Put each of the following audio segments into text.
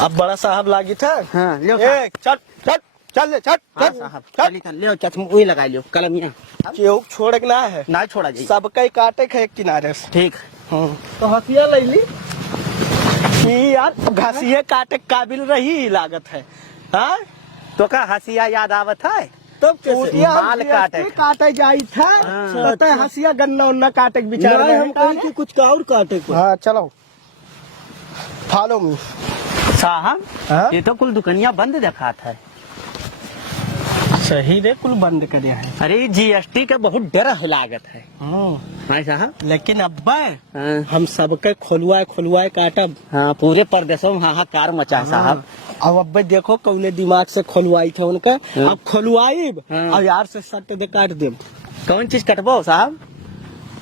अब बड़ा साहब लागी था। हाँ लो चल चल चल चल हाँ, साहब चल ले चश्मा वही लगा लियो कलम यहाँ केहू छोड़ के ना है ना छोड़ा जाए सबका ही काटे है एक किनारे से। ठीक। तो हसिया ले ली कि यार घासिया काटे काबिल रही लागत है। हाँ तो का हसिया याद आवत है तो माल काटे जाई था। हाँ। हसिया गन्ना उन्ना काटे के विचार में हम कहीं कि कुछ और काटे को। हाँ चलो फॉलो मी साहब। हाँ? ये तो कुल दुकानिया बंद देखा था। सही रे कुल बंद करे है। अरे जीएसटी का बहुत डर लागत है। हाँ साहब लेकिन अब्बा हाँ। हम सबके खुलवाए काटब। हाँ पूरे प्रदेशों में हाहाकार मचा है साहब। अब अब्बा देखो कौने दिमाग से खुलवाई थे उनका। अब खुलवाई अब यार से सट दे काट दे। कौन चीज कटबो साहब?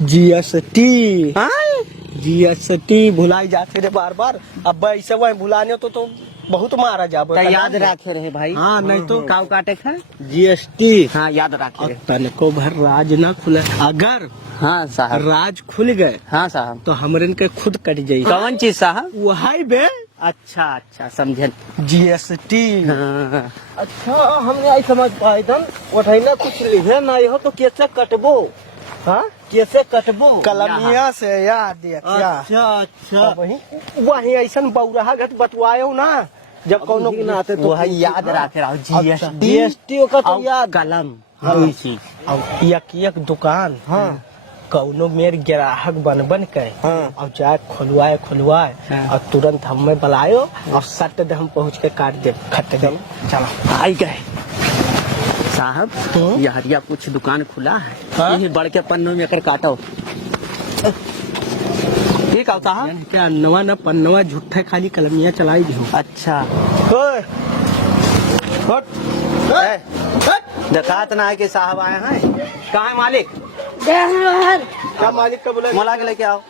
जीएसटी। हाँ? जीएसटी भुलाई जाते रे बार बार। अब ऐसे वह भुलाने तो बहुत मारा जाबो। याद रखे रहे भाई। हाँ नहीं तो काव काटे है जीएसटी। हाँ याद रखे। तनको भर राज ना खुले अगर हाँ साहब राज खुल गए हाँ साहब तो हमरे के खुद कट जाये। कौन चीज साहब? वही बे। अच्छा अच्छा समझे जीएसटी। हाँ। अच्छा हमने आई समझ पाए था ना कुछ लिखे नहीं हो तो कैसे कटबो। हाँ कैसे कटबो कलमिया से याद। अच्छा अच्छा वही ऐसा बौराहा घट बतवायो ना जब कोनो नाते तो वही याद रखे रहो जीएसटी का तो याद कलम वही चीज। अब एक दुकान हाँ कौनो मेर ग्राहक बन के और जाए खुलवाए और तुरंत हमें बुलायो और सट दे हम पहुँच के काट दे खट दे। चलो आई गए साहब। यहरिया कुछ दुकान खुला है। हाँ? बड़ के पन्नों में कर काटो ठीक है साहब। क्या नवा न पन्नवा झूठे खाली कलमिया चलाई दी। अच्छा दिखात ना है कि साहब आए हैं। कहाँ है मालिक? क्या मालिक का बोला मोला के लेके आओ।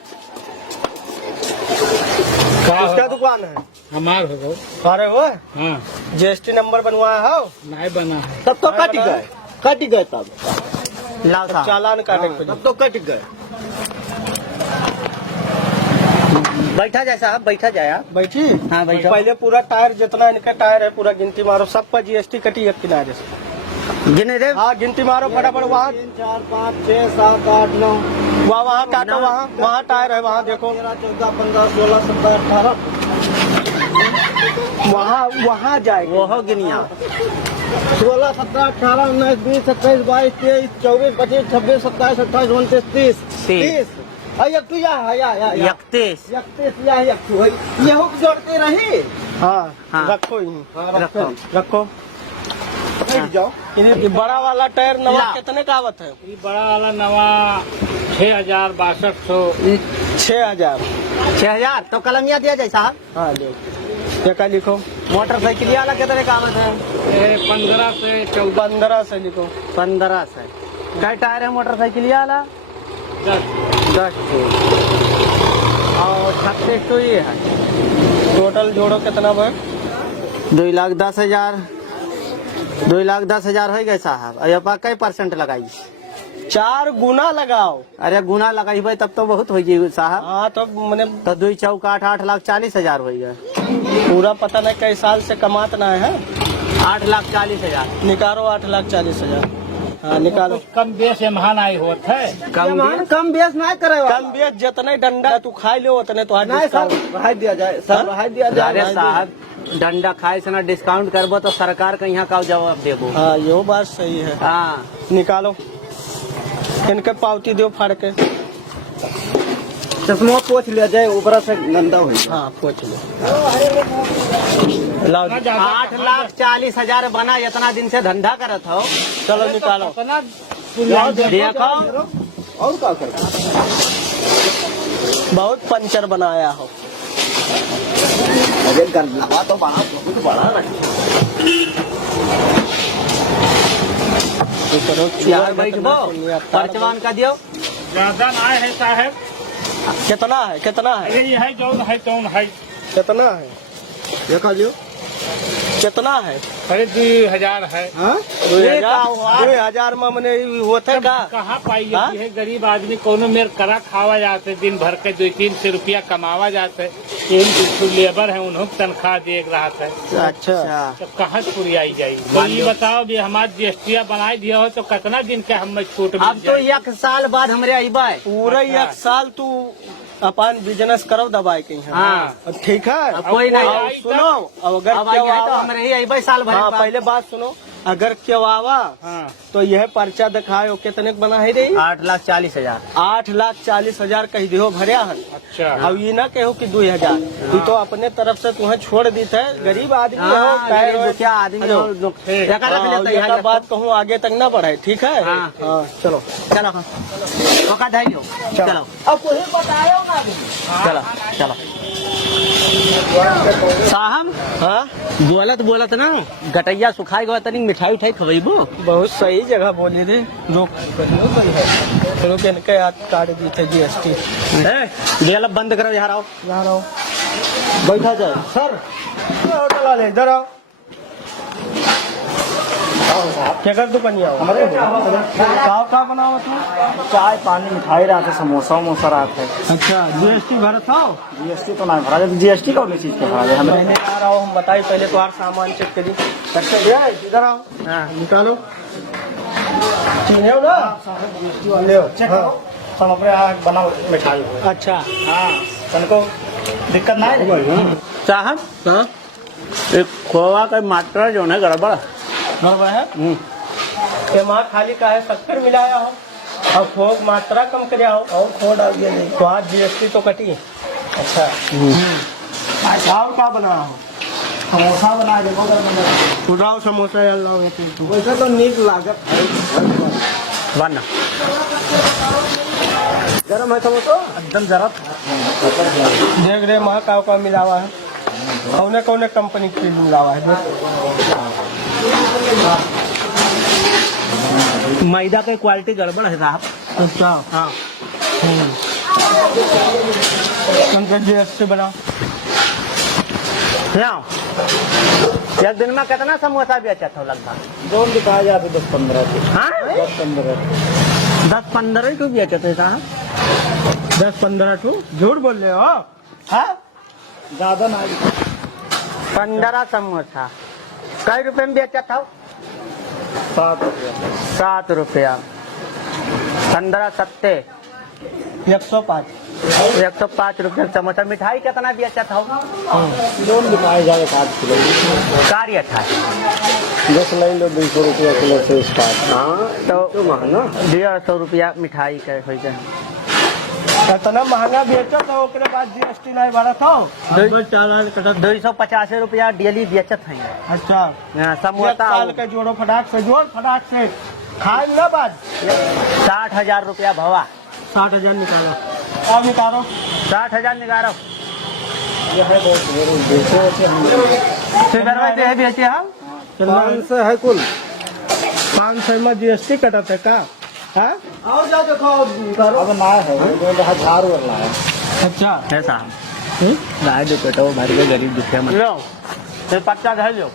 किसका दुकान है? हमार हो। अरे हो हाँ जीएसटी नंबर बनवाया हो? नहीं बना है। तब तो कट गए तब लाओ साहब चालान काटे तब तो कट गए। बैठा जाए साहब बैठा जाए आप। बैठी। हाँ बैठो। पहले पूरा टायर जितना इनका टायर है पूरा गिनती मारो सब पर जीएसटी कटी एक किनारे से। गिने दे। हाँ गिनती मारो फटाफट। वहाँ 3 4 5 6 7 8 9 वहाँ काटो वहाँ टायर है वहाँ देखो 13 14 15 16 17 18 वहाँ जाएगा। वो गिनिया 16 17 18 19 20 21 22 23 24 25 26 27 28 29 30 इकतीस। ये हो जोड़ते रही। हाँ हाँ। रखो रखो रखो जाओ। ये बड़ा वाला टायर नवा कितने का आवत है? ये बड़ा वाला नवा 6000 6200 6000। 6000 तो कलमिया दिया जाए साहब। हाँ ले क्या लिखो। मोटरसाइकिल वाला कितने का आवत है? 15 से 14 15 से लिखो। 15 से। क्या टायर है मोटरसाइकिल वाला? 10 और 36 तो ये है। टोटल जोड़ो कितना भाई? 2,10,000 2,10,000 हो गए साहब। अब कई % लगाई? 4 गुना लगाओ। अरे गुना लगाई तब तो बहुत हो गई साहब। हाँ तो मैंने तो 2 चौका 8,40,000 हो गया। पूरा पता नहीं कई साल से कमात ना है। 8,40,000 निकालो 8,40,000। हाँ निकालो। कम बेस महान आई होता है। कम बेस नहीं करे। कम बेस जितने डंडा तू खाई लो उतने तो बढ़ाई दिया जाए सर बढ़ाई दिया जाए। अरे साहब डंडा खाए से ना डिस्काउंट करबो तो सरकार का यहाँ का जवाब देबो। हाँ ये बात सही है। हाँ निकालो इनके पावती दो फाड़ के। चश्मा पोछ लिया जाए ऊपर से गंदा हो। हाँ पोछ लो। 8,40,000 बना। इतना दिन से धंधा करत हो। चलो निकालो। देखो और क्या कर बहुत पंचर बनाया हो। अरे गंदा तो बहुत बड़ा यार बैठबो परचवान का दियो। ज्यादा ना है साहब। कितना है? ये है जो है तो है। कितना है? देखा लियो कितना है? अरे 2000 है। 2000 में मने होते का? कहाँ पाई जाती है? गरीब आदमी कोनो मेर करा खावा जाते, दिन भर के 200-300 रुपया कमावा जाते। इन लेबर है, उन्होंने तनख्वाह देख रहा था। अच्छा, तो कहाँ से पूरी आई जाएगी? तो ये बताओ भी हमारे जीएसटी बनाई दिया हो तो कितना दिन के हमें छूट मिल अब तो 1 साल बाद हमरे अइबा पूरा 1 साल तू अपन बिजनेस करो दवाई के यहाँ। हाँ। ठीक है, अब कोई नहीं। अब सुनो, अब अगर अब आई तो हमरे ही अइबा साल भर हाँ, बाद। पहले बात सुनो, अगर क्यों आवा तो यह पर्चा दिखाए कितने बना है रे? 8,40,000। 8,40,000 कह दियो भरिया हन। अच्छा। अब ये ना कहो कि 2000, तू तो अपने तरफ से तुम्हें छोड़ दी थे। गरीब आदमी हो, क्या आदमी हो, एक बात कहूँ, आगे तक ना बढ़े। ठीक है, हाँ। चलो चलो चलो अब कुछ बताओ ना। चलो साहब। हाँ, बोलत ना गटैया सुखाई गवा तनी मिठाई उठाई खवेबो। बहुत सही जगह बोली रे। रोक इनके याद काट दी थे जीएसटी। जेल बंद करो, यहाँ आओ। बैठा जाए सर, होटल वाले इधर आओ। क्या कर तू पनिया हमारे का बनाओ तू? चाय पानी मिठाई रहते, समोसा वमोसा रहते। अच्छा, जीएसटी भरत हो? जीएसटी तो नहीं भरा जाए। जीएसटी कौन चीज के भरा जाए? पहले आ रहा हूँ, हम बताइए पहले तुम्हारा सामान चेक करिए। अच्छा भैया इधर आओ। निकालो, चिन्हे ना जीएसटी वाले हो? चेक करो, हम अपने यहाँ बना मिठाई हो। अच्छा, हाँ, तनको दिक्कत नहीं। साहब एक खोवा का मात्रा जो है गड़बड़ है। माँ खाली का है शक्कर मिलाया हो और खोग मात्रा कम कराया हो और खो डाल दिया नहीं तो आज जीएसटी तो कटी। अच्छा, और क्या बना हो? समोसा बना दे। उड़ाओ समोसा यार, लाओ। वैसे तो नीक लागत है। वरना गरम है समोसा एकदम जरा। देख रहे माँ का मिलावा है, कौने कौने कंपनी की मिलावा है। मैदा की क्वालिटी गड़बड़ है साहब। अच्छा, हाँ। जीएसटी बनाओ। एक दिन में कितना समोसा भी अच्छा था लगभग? दोन दिखाया जाते 10-15। हाँ, 10-15 10-15 भी अच्छा थे साहब। 10-15 टू झूठ बोल रहे हो? हाँ, ज्यादा नहीं। 15 समोसा कई रुपए में बेचा था? 7 रुपया। 7 रुपया। 15 सत्ते 105। 105 रुपया समोसा। मिठाई कितना बेचा था? दोन दिखाया जाए 5 किलो। कार्य था 10 नहीं लो, 200 रुपया किलो से स्टार्ट। हाँ, तो महंगा 150 रुपया मिठाई का हो जाए। इतना महंगा बेचो तो ओकरे बाद जीएसटी नहीं भरा था। 250 रुपया डेली बेचत है। अच्छा, समोसा साल के जोड़ो, फटाक से जोड़, फटाक से खाए ना बाद। 60,000 रुपया भवा। 60,000 निकालो, अब निकालो। 60,000 निकालो। बेचे हम 500 है कुल। 500 में जीएसटी कटत है का? हाँ, आओ जाओ देखो। अब ना है, हजार वाला है। अच्छा है साहब। गाय जो पेटो भर के गरीब दुखिया में लो, फिर 50 है जो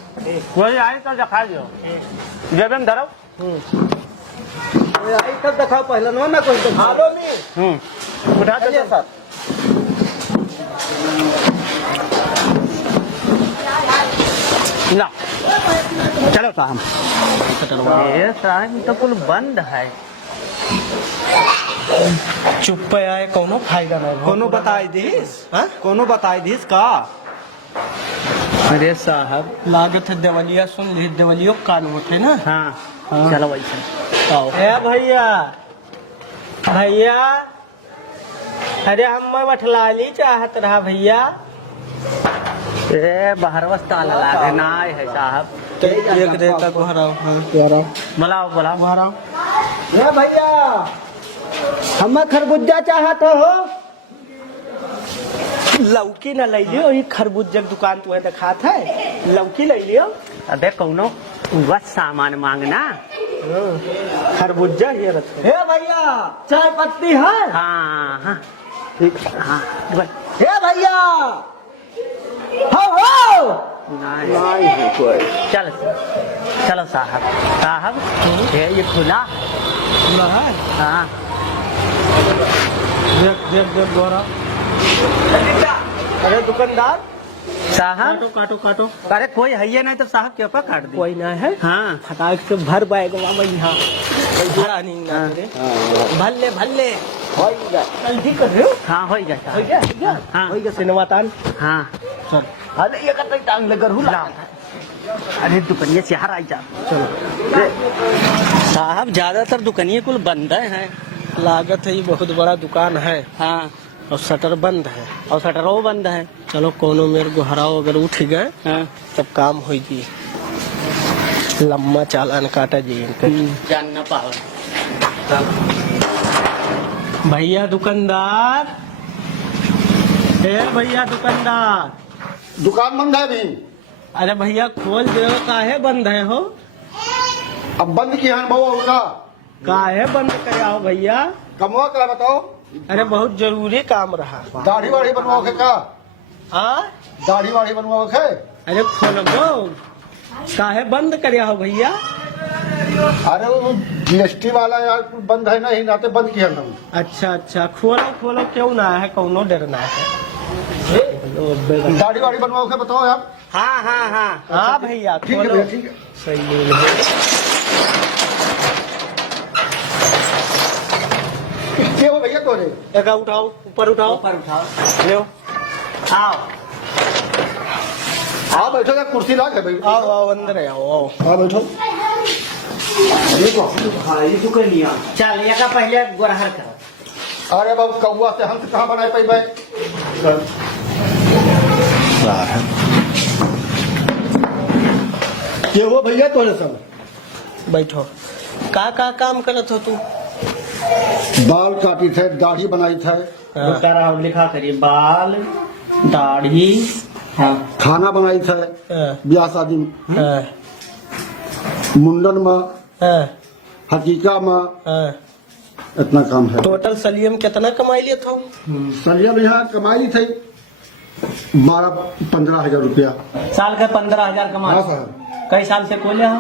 वही आए तो दिखा दो। जेब में धरो। आई तब दिखाओ पहले ना कुछ दिखा लो नहीं। उठा दो सर। ना चलो साहब। ये साहब तो कुल बंद है। चुप पे आए, कोनो फायदा नहीं। कोनो बताई दीस? हाँ? कोनो बताई दीस का? अरे साहब लागत है देवलिया, सुन ली देवलियो कान उठे ना। हाँ चलो वैसे आओ। ए भैया, भैया, अरे हम बठलाली चाहत रहा भैया। ए बहरवस ताला लागे ना है साहब। एक देर तक घर आओ। बुलाओ बुलाओ। घर आओ। ए भैया, हम खरबूजा चाहत हो। लौकी न ले लियो, ये खरबूजा की दुकान तुम्हें दिखात है। लौकी ले लियो। अबे कौनो बस सामान मांगना। खरबूजा ये रख। हे भैया, चाय पत्ती है? हाँ हाँ ठीक। हाँ हे भैया, हो नहीं है कोई। चल चलो साहब साहब ये खुला खुला है? हाँ देख देख देख दोहरा। अरे दुकानदार साहब काटो काटो काटो। अरे कोई है ये नहीं तो साहब क्यों पर काट दे। कोई ना है? हाँ फटाक से भर बैग यहाँ भरा नहीं ना तेरे। भल्ले भल्ले होइगा जल्दी कर रहे हो? हाँ हो गया हो गया हो गया हाँ। हो गया सिनेमा तान। हाँ चल अरे ये कतई टांग लेकर हुला। अरे दुकानिया से हर आई जा चलो साहब ज्यादातर दुकानिया कुल बंद हैं। लागत है ये बहुत बड़ा दुकान है हाँ और शटर बंद है। और शटरों बंद है। चलो कोनो मेरे को हराओ अगर उठ गए हाँ तब काम होगी। लम्बा चालान काटा जी इनके। जानना पाओ भैया दुकानदार ए भैया दुकानदार दुकान बंद है अभी। अरे भैया खोल दो। काहे बंद है हो? अब बंद किया है बहु उनका काहे बंद कराओ हो भैया? कमवा का बताओ। अरे बहुत जरूरी काम रहा। दाढ़ी वाड़ी बनवाओ के का? हाँ दाढ़ी वाड़ी बनवाओ के? अरे खोलो काहे बंद कराओ हो भैया? अरे वो जीएसटी वाला यार बंद है नहीं नाते बंद किया हम। अच्छा अच्छा खोलो खोलो क्यों ना है कौनो डरना है। दाढ़ी वाड़ी बनवाओ के बताओ यार। हाँ हाँ हाँ हाँ भैया ठीक है खोलो। भैया ठीक है। सही है। क्या हो भैया तोरे? एक उठाओ ऊपर उठाओ ऊपर उठाओ लो आओ आओ बैठो यार कुर्सी ला के भाई। आओ आओ अंदर आओ आओ। आओ बैठो। ये दुकानिया चल ये का पहले गोरहर करो। अरे बाबू कौआ से हम कहाँ बनाए पाई भाई? क्या हुआ भैया तोरे सब? बैठो। का काम करत हो तू? बाल काटी थे दाढ़ी बनाई थे तारा लिखा करिए बाल दाढ़ी हाँ खाना बनाई थे हाँ, ब्याह शादी में हाँ, मुंडन में हाँ, हकीका में हाँ। इतना काम है। टोटल सलियम कितना कमाई लिया था? सलिया में यहाँ कमाई थी 12-15 हजार रुपया। साल का 15,000 कमा हाँ साहब कई साल से खोले हो?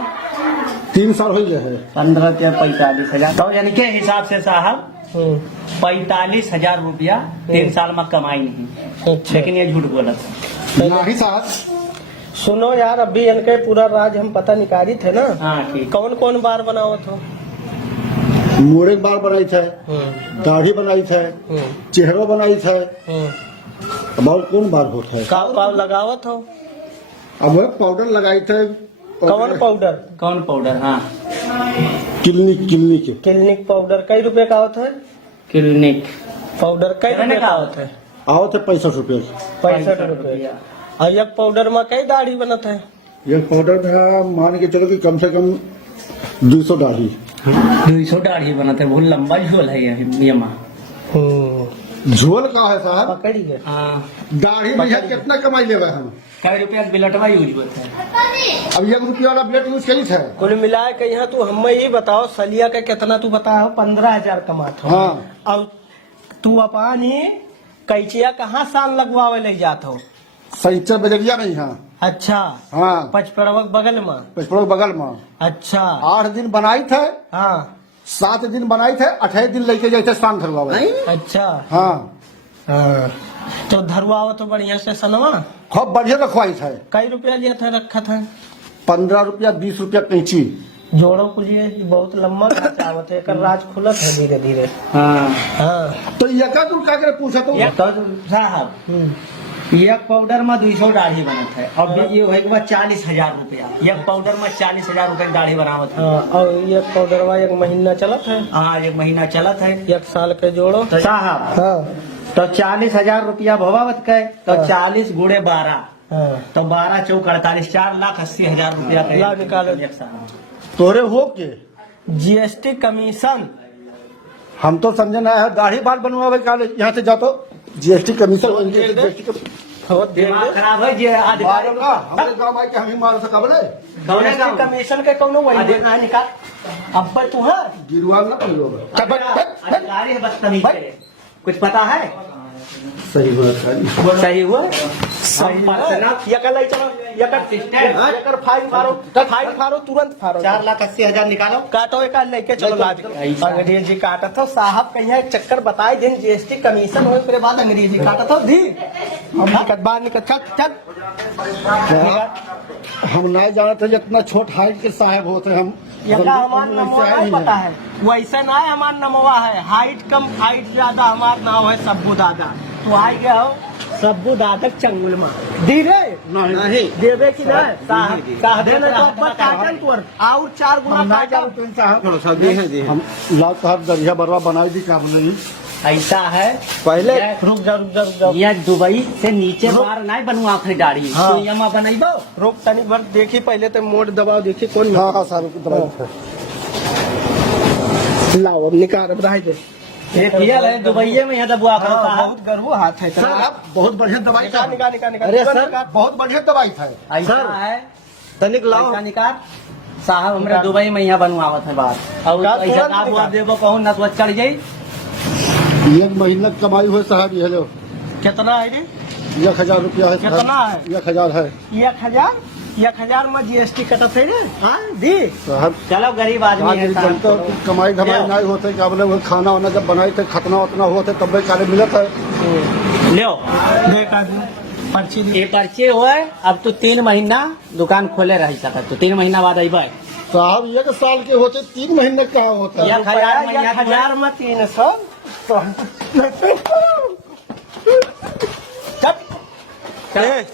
3 साल हो गए है। 15 के 45,000 तो यानी के हिसाब से साहब 45,000 रुपया 3 साल में कमाई नहीं। अच्छा लेकिन ये झूठ बोला था। नहीं साहब सुनो यार अभी इनके पूरा राज हम पता निकाली थे ना। हाँ ठीक कौन कौन बार बनाओ तो? मोड़े बाल बनाई थे दाढ़ी बनाई थे चेहरा बनाई थे। अब और कौन बाल होता है? काव पाव लगावत हो? अब वह पाउडर लगाई थे। कौन पाउडर? कौन पाउडर? हाँ क्लिनिक क्लिनिक पाउडर कई रुपए का होता है? क्लिनिक पाउडर कई रुपए का होता है? आओ थे 65 रुपये। 65 रुपए। और एक पाउडर में कई दाढ़ी बनत है? ये पाउडर में मान के चलो कि कम से कम 200 दाढ़ी। 200 दाढ़ी बनाते बहुत लंबा झोल है ये माँ। झोल का है साहब? पकड़िए। हाँ दाढ़ी में यहाँ कितना कमाई लेवा हम? कई रुपया बिलटवा यूज होता है? अब 1 रुपया वाला ब्लेड यूज करी थे। कुल मिला के यहाँ तू हमें ही बताओ सलिया का कितना तू बताओ? 15,000 कमाता हो। हाँ और तू अपन ही कैचिया कहाँ साल लगवावे ले जात हो? सहीचर बजरिया में यहाँ। अच्छा हाँ पचपड़वक बगल में। पचपड़ो बगल में। अच्छा 8 दिन बनाई थे हाँ 7 दिन बनाई थे 28 दिन लेके जाए थे शाम धरवावे। अच्छा हाँ हाँ तो धरवाओ तो बढ़िया से सनवा। खूब बढ़िया रखवाई थे। कई रुपया लिया था रखा था? 15 रुपया 20 रुपया कैंची। जोड़ों के लिए बहुत लंबा खर्चा आवत है। एकर राज खुलत है धीरे धीरे। हाँ हाँ तो यका तू का करे पूछा तो? साहब एक पाउडर में 200 दाढ़ी बनत है और ये होए के बाद 40,000 रुपया एक पाउडर में 40,000 रुपया दाढ़ी बनावत है। हाँ, और ये पाउडरवा 1 महीना चलत है? हाँ 1 महीना चलत है। 1 साल के जोड़ो। तो साहब हाँ तो 40,000 रुपया भवावत के तो 40 गुणे 12 हाँ तो 12 चौक 48 4,80,000 रुपया के ला निकालो। एक साल। तोरे हो के जीएसटी कमीशन। हम तो समझे ना है दाढ़ी बाल बनवावे का यहाँ से जातो जीएसटी कमीशन हो दिमाग खराब है जे अधिकारी हमारे गाँव आए के हम ही मार सकब रे। जीएसटी कमीशन के कौनो वही ना निकाल। अब पर तू है गिरवाल ना कहियो। अधिकारी है बदतमीज है। कुछ पता है? सही बात है। सही हुआ सही ये कर लाई चलो ये कर फाइन मारो तुरंत फारो 4,80,000 निकालो। काटो एक लेके चलो लाज अंग्रेजी काटत हो साहब कहीं एक चक्कर बताए दिन जीएसटी कमीशन हो के बाद अंग्रेजी काटत हो दी हम बाहर निकल चल हम नहीं जानते जितना छोट हाइट के साहब होते हम हमार नमवा नहीं पता है वैसे ना है हमार नमवा है हाइट कम हाइट ज्यादा हमार नाम है सब्बू दादा तो आई गया हो सब्बू दादा चंगुल माँ दी रे नहीं देवे की ना साहब देने तो अब काटन तोर और 4 गुना काटो हम लाल साहब दरिया बरवा बनाई दी क्या बोले ऐसा है पहले रुक जा ये दुबई से नीचे बार नहीं बनवा आखिरी दाढ़ी हाँ। तो यमा बनाइबो रुक तनी भर देखी पहले तो मोड़ दबाव देखी कौन हाँ हाँ साहब दबाई लाओ अब निकाल अब रह दे ये किया है दुबई में यहाँ दबुआ हाँ, बहुत गर्व हाथ है साहब बहुत बढ़िया दवाई था निकाल अरे सर बहुत बढ़िया दवाई था ऐसा सर, है तनिक लाओ पैसा निकाल साहब हमरे दुबई में यहाँ बनवावत है बात और का पैसा तुरंत का बुआ निकाल। देबो कहूँ न तो चढ़ जाई 1 महीना कमाई हुए साहब ये लो कितना है रे 1,000 रुपया है कितना है? 1,000 है 1,000 में जीएसटी कटत है रे हाँ दी साहब चलो गरीब आदमी है साहब। जनता की कमाई धमाई नहीं होते क्या बोले वो खाना वाना जब बनाए थे खतना उतना हुआ थे तब कार्य मिलत है लियो देख आदमी पर्ची दे ये पर्चे हुए अब तो 3 महीना दुकान खोले रही सकत तो 3 महीना बाद अबे साहब 1 साल के होते 3 महीने का होता है 1,000 में 300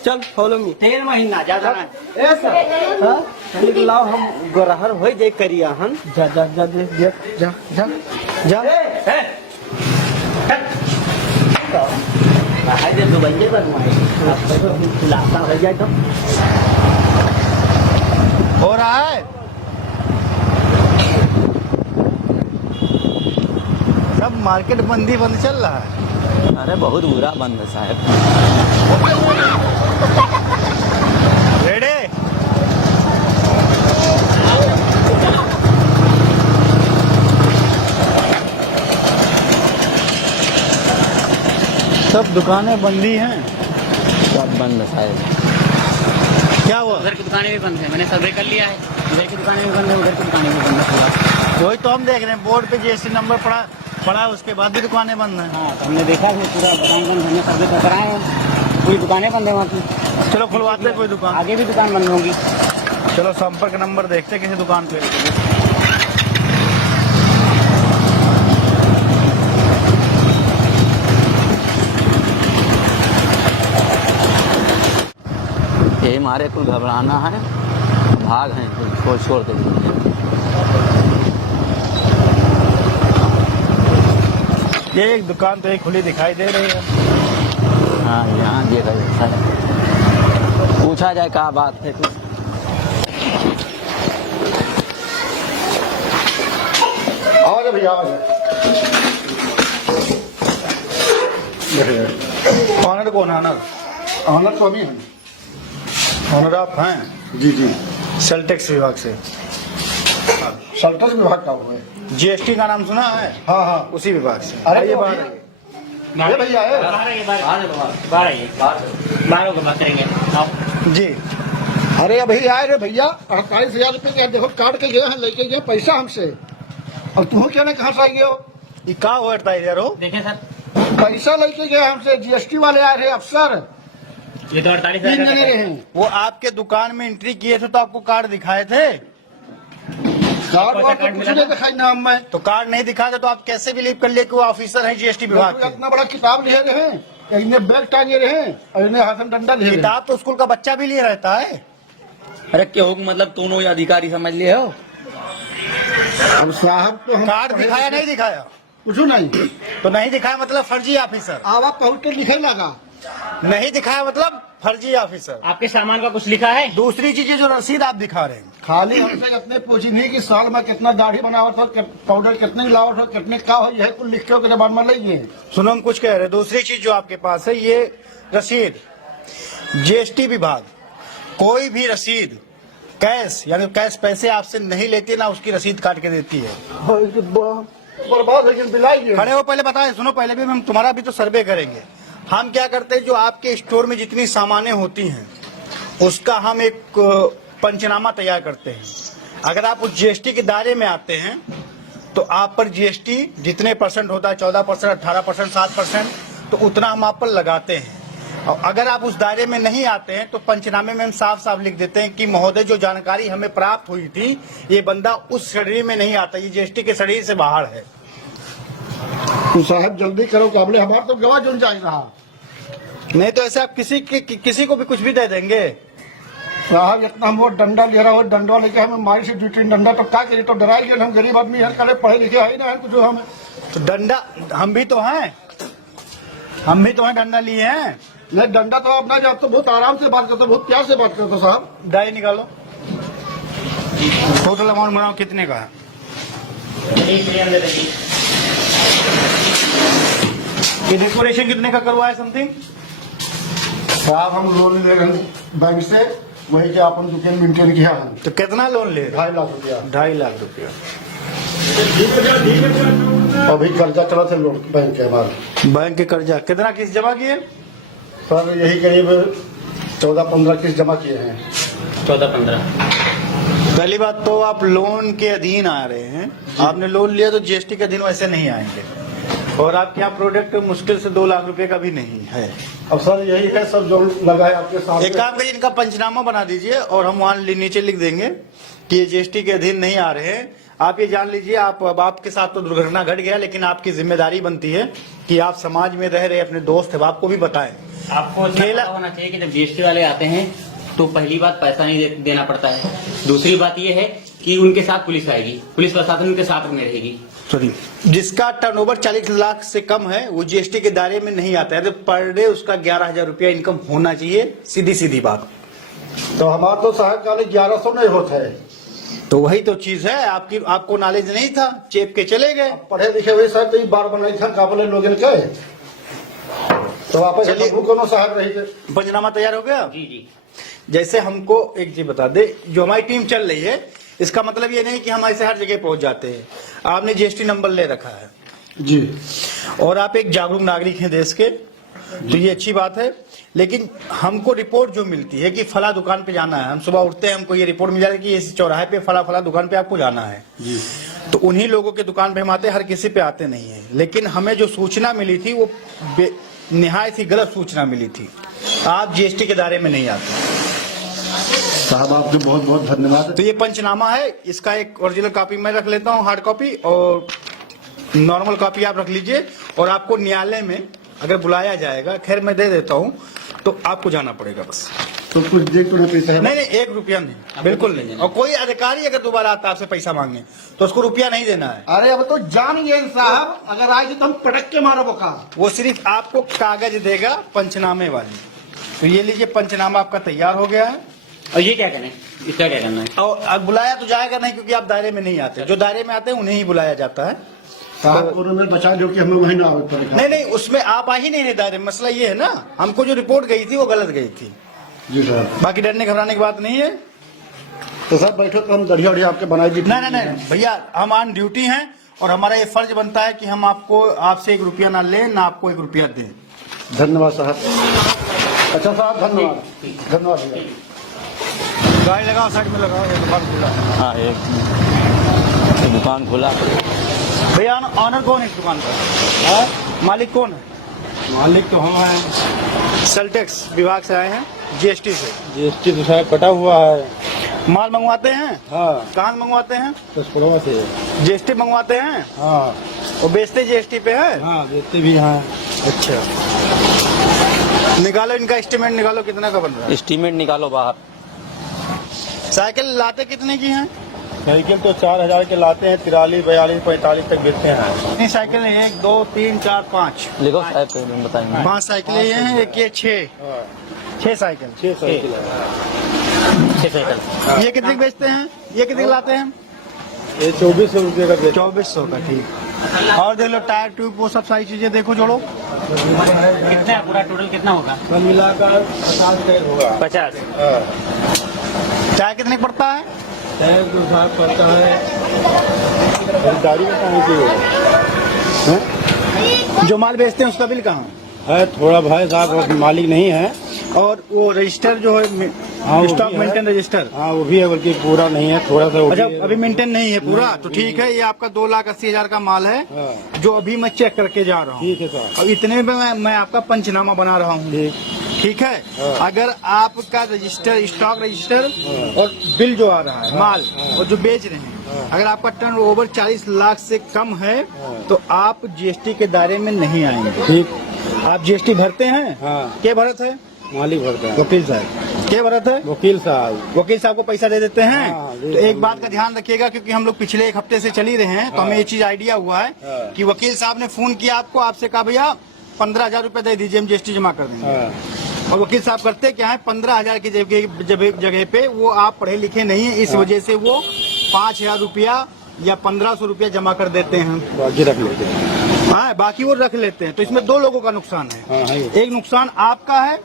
चल फॉलो मी 3 महीना ज्यादा नहीं ए सर हाँ तनिक लाओ हम गोरहर हो जाए करिया हन जा देख जा बाहर दे दुबई में बनवाए लाता हो जाए तो हो रहा है सब मार्केट बंदी बंद चल रहा है अरे बहुत बुरा बंद है साहब रेडे सब दुकानें बंदी हैं सब बंद है साहब क्या हुआ उधर की दुकानें भी बंद है मैंने सर्वे कर लिया है इधर की दुकानें भी बंद है उधर की दुकानें भी बंद है पूरा वही तो हम देख रहे हैं बोर्ड पे जीएसटी नंबर पड़ा है उसके बाद भी दुकानें बंद हैं हाँ तो हमने देखा है पूरा दुकान बंद हमने सर्वे कर कराए हैं पूरी दुकानें बंद है वहाँ की चलो खुलवाते हैं कोई दुकान आगे भी दुकान बंद होगी चलो संपर्क नंबर देखते हैं किसी दुकान पे ये हमारे कुल घबराना है भाग हैं छोड़ दे ये एक दुकान तो एक खुली दिखाई दे रही है हाँ यहाँ ये ऐसा है पूछा जाए क्या बात है कुछ आवाज भैया आवाज ऑनर कौन ऑनर ऑनर तो अभी हैं ऑनर आप हैं जी जी सेल टैक्स विभाग से सेल टैक्स विभाग का हुआ है जीएसटी का नाम सुना है हाँ हाँ उसी विभाग से अरे ये बात है भैया बारह को बात करेंगे जी अरे अभी आए रे भैया 48,000 रुपये का देखो काट के गए हैं लेके गए पैसा हमसे और तुम क्या ना कहाँ से आई हो ये क्या हुआ यार देखिए सर पैसा लेके गए हमसे जीएसटी वाले आए रहे अफसर ये तो 48 तीन जने रहे वो आपके दुकान में एंट्री किए थे तो आपको कार्ड दिखाए थे कार्ड वार्ड तो कुछ नहीं दिखाई नाम में तो कार्ड नहीं दिखाते तो आप कैसे बिलीव कर लिए कि वो ऑफिसर है जीएसटी विभाग के इतना बड़ा किताब लिए रहे हैं इन्हें बैग टांगे रहे और इन्हें हाथ में डंडा लिए किताब तो स्कूल का बच्चा भी लिए रहता है अरे क्यों मतलब दोनों अधिकारी समझ लिए हो अब साहब तो कार्ड दिखाया नहीं दिखाया कुछ नहीं तो नहीं दिखाया मतलब फर्जी ऑफिसर आवा पहुंच के लिखे लगा नहीं दिखाया मतलब फर्जी ऑफिसर आपके सामान का कुछ लिखा है दूसरी चीजें जो रसीद आप दिखा रहे हैं खाली हमसे इतने पूछी नहीं कि साल में कितना दाढ़ी बनावट हो पाउडर कितने लावट हो कितने का हो यह कुल लिख के बाद में लइए सुनो हम कुछ कह रहे हैं दूसरी चीज जो आपके पास है ये रसीद जीएसटी विभाग कोई भी रसीद कैश यानी कैश पैसे आपसे नहीं लेती ना उसकी रसीद काट के देती है बर्बाद लेकिन बिलाई खड़े हो पहले बताए सुनो पहले भी हम तुम्हारा भी तो सर्वे करेंगे हम क्या करते हैं, जो आपके स्टोर में जितनी सामानें होती हैं उसका हम एक पंचनामा तैयार करते हैं। अगर आप उस जीएसटी के दायरे में आते हैं तो आप पर जीएसटी जितने परसेंट होता है, 14%, 18%, 7%, तो उतना हम आप पर लगाते हैं। और अगर आप उस दायरे में नहीं आते हैं तो पंचनामे में हम साफ साफ लिख देते हैं कि महोदय, जो जानकारी हमें प्राप्त हुई थी, ये बंदा उस श्रेणी में नहीं आता, ये जीएसटी के श्रेणी से बाहर है। तो साहब जल्दी करो, काबले हमारा तो गवाह जुड़ जाए रहा। नहीं तो ऐसे आप किसी को भी कुछ भी दे देंगे। साहब इतना हम वो डंडा ले रहा हो, डंडा लेके हमें मारी से 2-3 डंडा तो क्या करिए, तो डराइए। हम गरीब आदमी हैं, कल पढ़े लिखे है ना कुछ हमें। तो डंडा हम भी तो हैं, डंडा लिए हैं। नहीं डंडा तो आप ना जाते, बहुत आराम से बात करते, बहुत प्यार से बात करते साहब। डाई निकालो, टोटल अमाउंट बनाओ कितने का है। ये डिस्पोरेशन कितने का करवाया समथिंग? साहब हम लोन ले रहे हैं बैंक से, वही जो अपन दुकान मेंटेन किया है। तो कितना लोन ले? 2.5 लाख रुपया। 2.5 लाख रुपया। अभी कर्जा चला था लोन बैंक के हमारे। बैंक के कर्जा कितना किस्त जमा किए? सर यही करीब 14-15 किस्त जमा किए हैं। 14-15। पहली बात तो आप लोन के अधीन आ रहे हैं, आपने लोन लिया तो जीएसटी के अधीन वैसे नहीं आएंगे। और आपके यहाँ प्रोडक्ट मुश्किल से 2 लाख रुपए का भी नहीं है। अब सर यही है सब जो लगा है आपके सामने। एक काम करिए, इनका पंचनामा बना दीजिए और हम वहाँ नीचे लिख देंगे कि ये जीएसटी के अधीन नहीं आ रहे हैं। आप ये जान लीजिए, आपके साथ तो दुर्घटना घट गया, लेकिन आपकी जिम्मेदारी बनती है कि आप समाज में रह रहे अपने दोस्त है, आपको भी बताएं। आपको खेला होना चाहिए कि जब जीएसटी वाले आते हैं तो पहली बात पैसा नहीं देना पड़ता है। दूसरी बात ये है कि उनके साथ पुलिस आएगी, पुलिस प्रशासन उनके साथ में रहेगी। सॉरी, जिसका टर्नओवर 40 लाख से कम है वो जीएसटी के दायरे में नहीं आता है। तो पर डे उसका 11,000 रुपया इनकम होना चाहिए, सीधी बात। तो हमारा तो साहब काले 1100 नहीं होता है। तो वही तो चीज है, आपको नॉलेज नहीं था, चेप के चले गए। पढ़े लिखे हुए साहब तो ये बार बनाई था काबले लोग के, तो वापस चलिए। कोनो साहब रही थे। पंचनामा तैयार हो गया? जी जी। जैसे हमको एक चीज बता दे, जो हमारी टीम चल रही है इसका मतलब ये नहीं कि हम ऐसे हर जगह पहुंच जाते हैं। आपने जीएसटी नंबर ले रखा है जी, और आप एक जागरूक नागरिक हैं देश के, तो ये अच्छी बात है। लेकिन हमको रिपोर्ट जो मिलती है कि फला दुकान पे जाना है, हम सुबह उठते हैं, हमको ये रिपोर्ट मिल जाती है कि इस चौराहे पे फला दुकान पे आपको जाना है जी। तो उन्हीं लोगों के दुकान पे हम आते हैं, हर किसी पे आते नहीं है। लेकिन हमें जो सूचना मिली थी वो निहायत ही गलत सूचना मिली थी। आप जीएसटी के दायरे में नहीं आते। साहब आपको बहुत बहुत धन्यवाद। तो ये पंचनामा है, इसका एक ओरिजिनल कॉपी मैं रख लेता हूँ, हार्ड कॉपी, और नॉर्मल कॉपी आप रख लीजिए। और आपको न्यायालय में अगर बुलाया जाएगा, खैर मैं दे देता हूँ, तो आपको जाना पड़ेगा बस। तो कुछ देख तो नहीं पैसा है? नहीं 1 रुपया नहीं, बिल्कुल नहीं। और कोई अधिकारी अगर दोबारा आता आपसे पैसा मांगे तो उसको रुपया नहीं देना है। अरे अब तो जान गए साहब, अगर आए तो हम पटक के मारो बका। वो सिर्फ आपको कागज देगा पंचनामे वाली। तो ये लीजिए, पंचनामा आपका तैयार हो गया है। और ये क्या करना है, इसका क्या करना है? और अब बुलाया तो जाएगा नहीं, क्योंकि आप दायरे में नहीं आते। जो दायरे में आते हैं उन्हें ही बुलाया जाता है। साहब कोरोना में बचा जो कि हमें वही ना आवे पड़ेगा। नहीं, उसमें आप आ ही नहीं रहे दायरे में। मसला ये है ना, हमको जो रिपोर्ट गई थी वो गलत गई थी। जी सर। बाकी डरने घबराने की बात नहीं है। तो सर बैठो, तो हम दढ़िया उड़िया आपके बनाई दी। नहीं भैया, हम ऑन ड्यूटी हैं और हमारा ये फर्ज बनता है कि हम आपसे 1 रुपया ना लें, ना आपको 1 रुपया दें। धन्यवाद साहब। अच्छा साहब, धन्यवाद धन्यवाद भैया। गाड़ी लगाओ, साइड में लगाओ, ये दुकान खुला है। हाँ, एक दुकान खुला। भैया ऑनर कौन है इस दुकान का? मालिक कौन है? मालिक तो हम हैं, सेल टैक्स विभाग से आए हैं, जीएसटी से। जीएसटी तो साहब कटा हुआ है। माल मंगवाते हैं? हाँ, कहाँ से मंगवाते हैं? दसपुरवा से। जीएसटी मंगवाते हैं हाँ और बेचते जीएसटी पे है? हाँ, देते भी हैं। अच्छा, निकालो इनका एस्टीमेट, निकालो कितना का बन रहा है। एस्टीमेट निकालो बाहर। साइकिल लाते कितने की हैं? साइकिल तो 4000 के लाते हैं, 43, 42, 45 तक बेचते हैं। कितनी साइकिल है? 1 2 3 4 5 लिखो साहब, पेमेंट बताएंगे। 5 साइकिलें ये हैं, एक ये 6 साइकिल। 6 साइकिल है। 6 साइकिल। ये कितने की बेचते हैं? ये कितने की लाते हैं? ये 2400 रुपये का बेचते 2400 का। ठीक। और देख लो टायर ट्यूब, वो सब सारी चीजें देखो, जोड़ो। कितना है पूरा टोटल, कितना होगा? हैं। मिलाकर 50 का होगा। 50। चाय कितने का पड़ता है? टायर तो साहब पड़ता है, गाड़ी का कहाँ चाहिए? जो माल बेचते हैं उसका बिल कहाँ? है थोड़ा भाई साहब मालिक नहीं है। और वो रजिस्टर जो है स्टॉक मेंटेन रजिस्टर, हाँ वो भी है, बल्कि पूरा नहीं है, थोड़ा सा। अच्छा अभी मेंटेन नहीं है पूरा, तो ठीक है। ये आपका 2,80,000 का माल है जो अभी मैं चेक करके जा रहा हूँ। ठीक है सर। और इतने में मैं आपका पंचनामा बना रहा हूँ। ठीक है। अगर आपका रजिस्टर, स्टॉक रजिस्टर और बिल जो आ रहा है माल और जो बेच रहे हैं, अगर आपका टर्न ओवर 40 लाख से कम है तो आप जीएसटी के दायरे में नहीं आएंगे। ठीक। आप जीएसटी भरते हैं? क्या भरत है? मालिक भरता है। वकील साहब क्या भरत है? वकील साहब को पैसा दे देते हैं। तो एक बात का ध्यान रखिएगा, क्योंकि हम लोग पिछले 1 हफ्ते से चल ही रहे हैं, तो हमें ये चीज आइडिया हुआ है कि वकील साहब ने फोन किया आपको, आपसे कहा भैया 15,000 रूपये दे दीजिए, हम जीएसटी जमा कर देंगे। और वकील साहब करते क्या है, 15,000 की जगह पे वो आप पढ़े लिखे नहीं है, इस वजह से वो 5,000 रुपया या 1,500 रुपया जमा कर देते हैं, बाकी रख लेते हैं। हाँ, बाकी वो रख लेते हैं। तो इसमें 2 लोगों का नुकसान है। एक नुकसान आपका है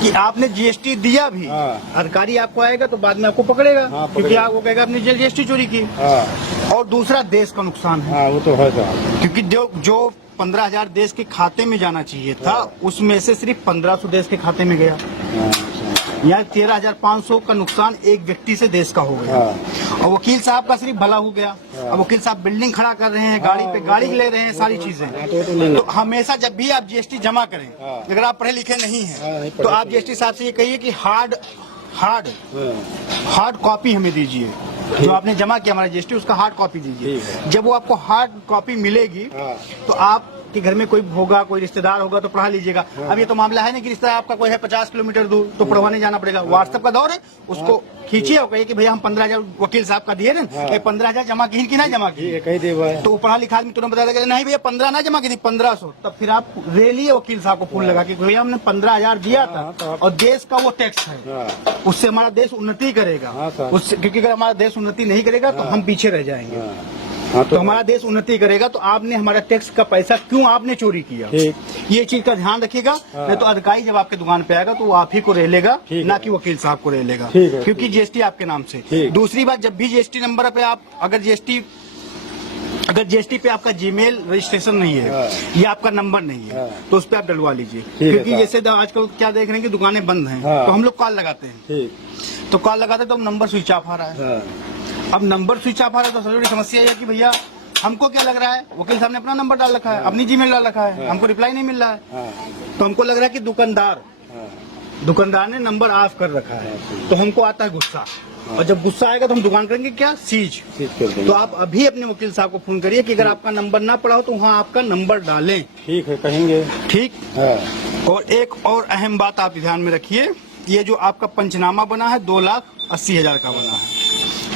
कि आपने जीएसटी दिया भी, अधिकारी आपको आएगा तो बाद में आपको पकड़ेगा, क्योंकि आपको कहेगा आपने जीएसटी चोरी की। और दूसरा देश का नुकसान है। वो तो है सर, क्योंकि जो 15,000 देश के खाते में जाना चाहिए था, उसमें से सिर्फ 1,500 देश के खाते में गया। यहाँ 13,500 का नुकसान एक व्यक्ति से देश का हो गया। और वकील साहब का सिर्फ भला हो गया। अब वकील साहब बिल्डिंग खड़ा कर रहे हैं, गाड़ी पे गाड़ी ले रहे हैं, सारी चीजें। तो हमेशा जब भी आप जीएसटी जमा करें, अगर आप पढ़े लिखे नहीं हैं, तो आप जीएसटी साहब से ये कहिए कि हार्ड कॉपी हमें दीजिए, जो आपने जमा किया हमारा जीएसटी, उसका हार्ड कॉपी दीजिए। जब वो आपको हार्ड कॉपी मिलेगी तो आप कि घर में कोई होगा, कोई रिश्तेदार होगा तो पढ़ा लीजिएगा। अब ये तो मामला है नहीं कि रिश्तेदार आपका कोई है 50 किलोमीटर दूर, तो पढ़वाने जाना पड़ेगा। व्हाट्सएप का दौर है, उसको खींचिए और कहिए कि भैया हम 15,000 वकील साहब का दिए ना, 15,000 जमा की कि नहीं जमा की, तो पढ़ा लिखा आदमी तुरंत बता देगा नहीं भैया 15 ना जमा की थी, 1,500। तब फिर आप रेलिए वकील साहब को फोन लगा के भैया हमने 15,000 दिया था और देश का वो टैक्स है, उससे हमारा देश उन्नति करेगा। उससे, क्योंकि अगर हमारा देश उन्नति नहीं करेगा तो हम पीछे रह जाएंगे। तो हमारा देश उन्नति करेगा, तो आपने हमारा टैक्स का पैसा क्यों आपने चोरी किया, ये चीज का ध्यान रखिएगा। नहीं तो अधिकारी जब आपके दुकान पे आएगा तो वो आप ही को रेलेगा, ना कि वकील साहब को रेलेगा, क्योंकि जीएसटी आपके नाम से। दूसरी बात, जब भी जीएसटी नंबर पे आप अगर जीएसटी पे आपका जीमेल रजिस्ट्रेशन नहीं है या आपका नंबर नहीं है, तो उस पर आप डलवा लीजिए। क्योंकि जैसे आजकल क्या देख रहे हैं कि दुकानें बंद हैं, तो हम लोग कॉल लगाते हैं, तो कॉल लगाते तो नंबर स्विच ऑफ आ रहा है। अब नंबर स्विच ऑफ आ रहा है तो सबसे बड़ी समस्या है कि भैया हमको क्या लग रहा है, वकील साहब ने अपना नंबर डाल रखा है, अपनी जीमेल डाल रखा है, हमको रिप्लाई नहीं मिल रहा है, तो हमको लग रहा है कि दुकानदार ने नंबर ऑफ कर रखा है। तो हमको आता है गुस्सा, और जब गुस्सा आएगा तो हम दुकान करेंगे क्या, सीज कर देंगे। तो आप अभी अपने वकील साहब को फोन करिए कि अगर आपका नंबर ना पड़ा हो तो वहाँ आपका नंबर डालें। ठीक है, कहेंगे। ठीक है। और एक और अहम बात आप ध्यान में रखिए, ये जो आपका पंचनामा बना है 2,80,000 का बना है,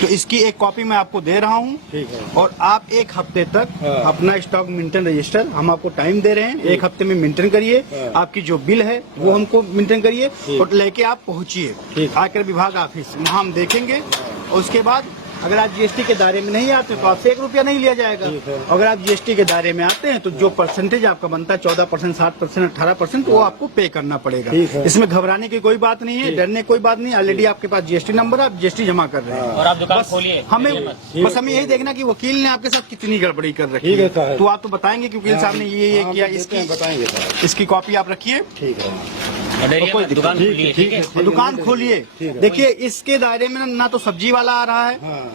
तो इसकी एक कॉपी मैं आपको दे रहा हूँ। ठीक है। और आप 1 हफ्ते तक अपना स्टॉक मेंटेन रजिस्टर, हम आपको टाइम दे रहे हैं, 1 हफ्ते में मेंटेन करिए। आपकी जो बिल है वो हमको मेंटेन करिए और लेके आप पहुँचिए आयकर विभाग ऑफिस, वहाँ हम देखेंगे। और उसके बाद अगर आप जीएसटी के दायरे में नहीं आते तो आपसे 1 रुपया नहीं लिया जाएगा। अगर आप जीएसटी के दायरे में आते हैं तो जो परसेंटेज आपका बनता है 14%, 7%, 18%, वो आपको पे करना पड़ेगा। इसमें घबराने की कोई बात नहीं है, डरने की कोई बात नहीं। ऑलरेडी आपके पास जीएसटी नंबर है, आप जीएसटी जमा कर रहे हैं और आप दुकान खोलिए। हमें यही देखना कि वकील ने आपके साथ कितनी गड़बड़ी कर रखी है, तो आप तो बताएंगे कि वकील साहब ने ये किया, इसकी बताएंगे, इसकी कॉपी आप रखिए। ठीक है, दुकान खोलिए। देखिए, इसके दायरे में ना तो सब्जी वाला आ रहा है,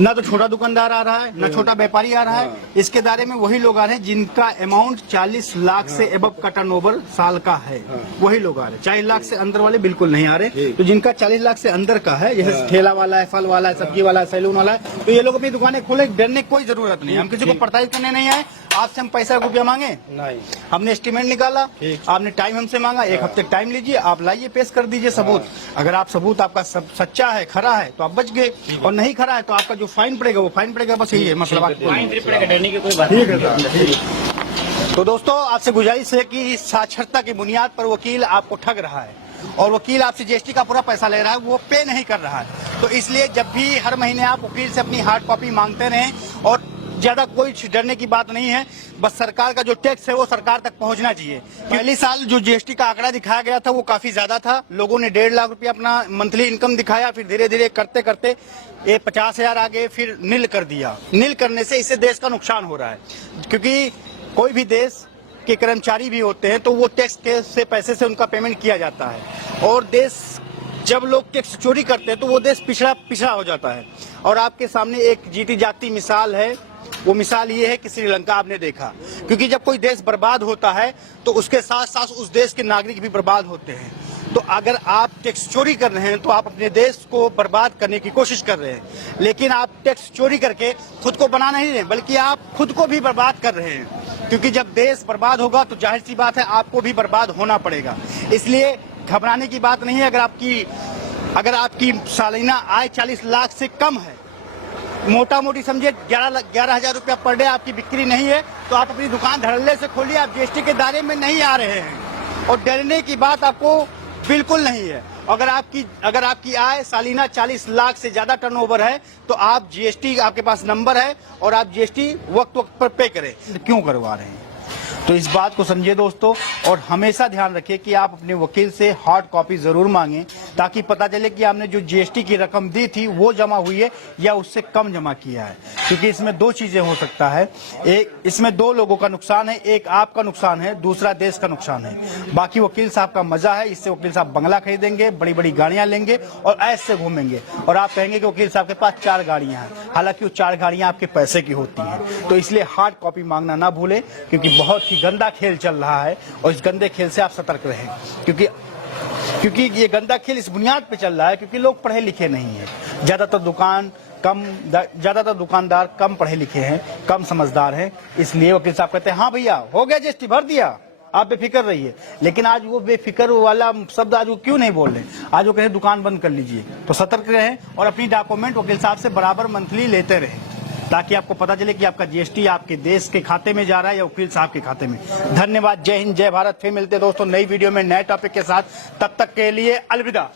ना तो छोटा दुकानदार आ रहा है, ना छोटा व्यापारी आ रहा है। इसके दायरे में वही लोग आ रहे हैं जिनका अमाउंट 40 लाख से एबव का टर्नओवर साल का है, वही लोग आ रहे हैं। 40 लाख से अंदर वाले बिल्कुल नहीं आ रहे। तो जिनका 40 लाख से अंदर का है, जैसे ठेला वाला है, फल वाला है, सब्जी वाला है, सैलून वाला है, तो ये लोग अपनी दुकानें खोले, डरने की कोई जरूरत नहीं है। हम किसी को प्रताड़ित करने नहीं आए। आपसे हम पैसा रुपया मांगे नहीं, हमने एस्टीमेट निकाला, आपने टाइम हमसे मांगा, 1 हफ्ते टाइम लीजिए, आप लाइए, पेश कर दीजिए सबूत। अगर आप सबूत आपका सच्चा है, खरा है, तो आप बच गए, और नहीं खरा है तो आपका जो फाइन पड़ेगा वो फाइन पड़ेगा। बस यही है मसला, डरने की कोई बात नहीं। तो दोस्तों, आपसे गुजारिश है कि साक्षरता की बुनियाद पर वकील आपको ठग रहा है और वकील आपसे जीएसटी का पूरा पैसा ले रहा है, वो पे नहीं कर रहा है। तो इसलिए जब भी हर महीने आप वकील से अपनी हार्ड कॉपी मांगते रहें, और ज्यादा कोई डरने की बात नहीं है, बस सरकार का जो टैक्स है वो सरकार तक पहुंचना चाहिए। पहले साल जो जीएसटी का आंकड़ा दिखाया गया था वो काफी ज्यादा था, लोगों ने 1.5 लाख रुपया अपना मंथली इनकम दिखाया, फिर धीरे धीरे करते करते ये 50,000 आ गए, फिर नील कर दिया। नील करने से इससे देश का नुकसान हो रहा है, क्योंकि कोई भी देश के कर्मचारी भी होते हैं तो वो टैक्स के से पैसे से उनका पेमेंट किया जाता है। और देश जब लोग टैक्स चोरी करते हैं तो वो देश पिछड़ा हो जाता है। और आपके सामने एक जीती जागती मिसाल है, वो मिसाल ये है कि श्रीलंका आपने देखा, क्योंकि जब कोई देश बर्बाद होता है तो उसके साथ साथ उस देश के नागरिक भी बर्बाद होते हैं। तो अगर आप टैक्स चोरी कर रहे हैं तो आप अपने देश को बर्बाद करने की कोशिश कर रहे हैं, लेकिन आप टैक्स चोरी करके खुद को बना नहीं रहे बल्कि आप खुद को भी बर्बाद कर रहे हैं। क्योंकि जब देश बर्बाद होगा तो जाहिर सी बात है आपको भी बर्बाद होना पड़ेगा। इसलिए घबराने की बात नहीं है। अगर आपकी सालाना आय 40 लाख से कम है, मोटा मोटी समझिए 11,000 रुपया पर डे आपकी बिक्री नहीं है, तो आप अपनी दुकान धड़ल्ले से खोलिए, आप जीएसटी के दायरे में नहीं आ रहे हैं और डरने की बात आपको बिल्कुल नहीं है। अगर आपकी आय सालाना 40 लाख से ज्यादा टर्नओवर है तो आप जीएसटी, आपके पास नंबर है और आप जीएसटी वक्त पर पे करें। क्यों करवा रहे हैं? तो इस बात को समझिए दोस्तों, और हमेशा ध्यान रखिए कि आप अपने वकील से हार्ड कॉपी जरूर मांगें ताकि पता चले कि आपने जो जीएसटी की रकम दी थी वो जमा हुई है या उससे कम जमा किया है। क्योंकि इसमें दो चीजें हो सकता है, एक इसमें दो लोगों का नुकसान है, एक आपका नुकसान है, दूसरा देश का नुकसान है। बाकी वकील साहब का मजा है, इससे वकील साहब बंगला खरीदेंगे, बड़ी बड़ी गाड़ियां लेंगे और ऐसे घूमेंगे और आप कहेंगे कि वकील साहब के पास 4 गाड़ियां हैं, हालांकि वो 4 गाड़ियां आपके पैसे की होती हैं। तो इसलिए हार्ड कॉपी मांगना ना भूलें, क्योंकि बहुत ही गंदा खेल चल रहा है और इस गंदे खेल से आप सतर्क रहें। क्योंकि ये गंदा खेल इस बुनियाद पे चल रहा है क्योंकि लोग पढ़े लिखे नहीं हैं। ज्यादातर दुकानदार कम पढ़े लिखे हैं, कम समझदार हैं। इसलिए वकील साहब कहते हैं हाँ भैया हो गया, जीएसटी भर दिया, आप बेफिक्र रहिए। लेकिन आज वो बेफिक्र वाला शब्द आज वो क्यों नहीं बोल रहे? आज वो कह रहे दुकान बंद कर लीजिए। तो सतर्क रहें और अपनी डॉक्यूमेंट वकील साहब से बराबर मंथली लेते रहें ताकि आपको पता चले कि आपका जीएसटी आपके देश के खाते में जा रहा है या वकील साहब के खाते में। धन्यवाद। जय हिंद, जय भारत। फिर मिलते हैं दोस्तों नई वीडियो में नए टॉपिक के साथ। तब तक के लिए अलविदा।